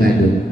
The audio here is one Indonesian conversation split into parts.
Bandung.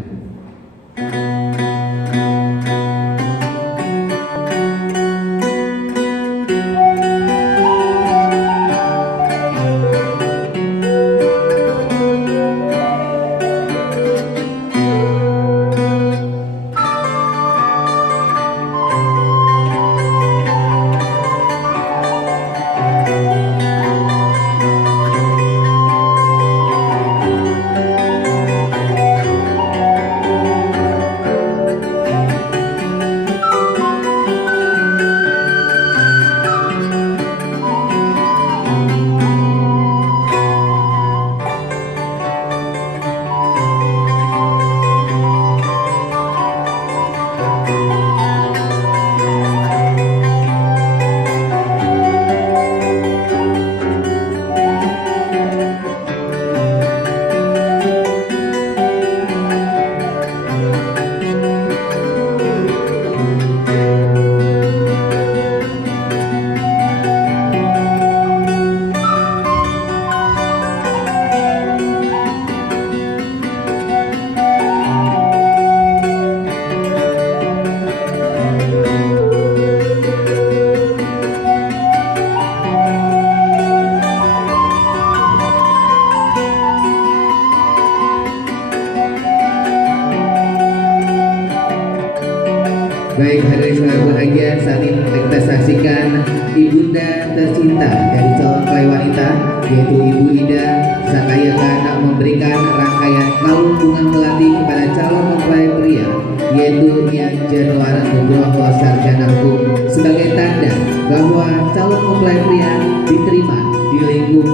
Baik, hadirin sekalian berbahagia, saat ini kita saksikan ibunda tercinta dari calon mempelai wanita, yaitu Ibu Ida Sakayakan memberikan rangkaian kalung bunga melati kepada calon mempelai pria, yaitu Ian Januar Nugroho Sarjana Hukum, sebagai tanda bahwa calon mempelai pria diterima di lingkup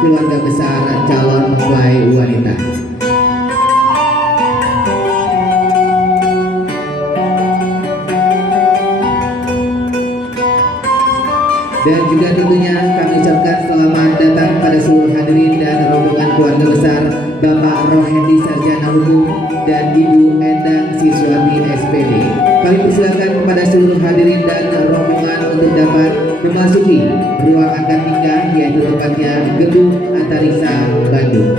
keluarga besar calon mempelai wanita. Dan juga tentunya kami ucapkan selamat datang pada seluruh hadirin dan rombongan keluarga besar Bapak Rohendi Sarjana Hukum dan Ibu Endang Siswati SPD. Kami persilakan kepada seluruh hadirin dan rombongan untuk dapat memasuki ruang akad nikah, yaitu tempatnya Gedung Antariksa Bandung.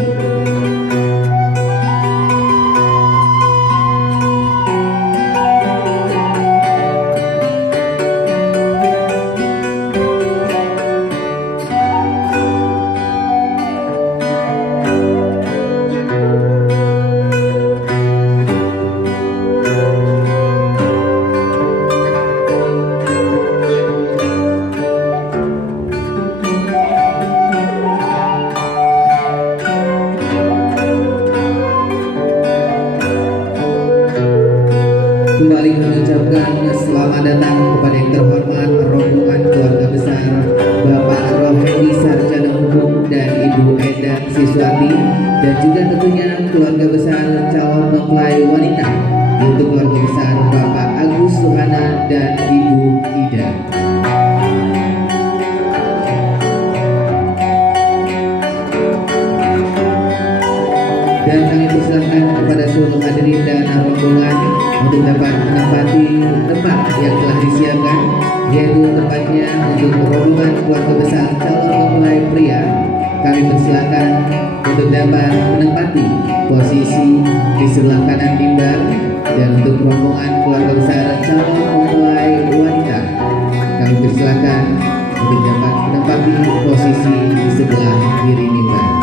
Kembali mengucapkan selamat datang kepada yang terhormat rombongan keluarga besar Bapak Rohendi Sarjana Hukum dan Ibu Endang Siswati, dan juga tentunya keluarga besar calon mempelai wanita, yaitu keluarga besar Bapak Agus Suhana dan Ibu Ida. Dan kami persilakan kepada seluruh hadirin dan rombongan untuk dapat menempati tempat yang telah disiapkan, yaitu tempatnya untuk rombongan keluarga besar calon mempelai pria. Kami persilakan untuk dapat menempati posisi di sebelah kanan mimbar, dan untuk rombongan keluarga besar calon mempelai wanita, kami persilakan untuk dapat menempati posisi di sebelah kiri mimbar.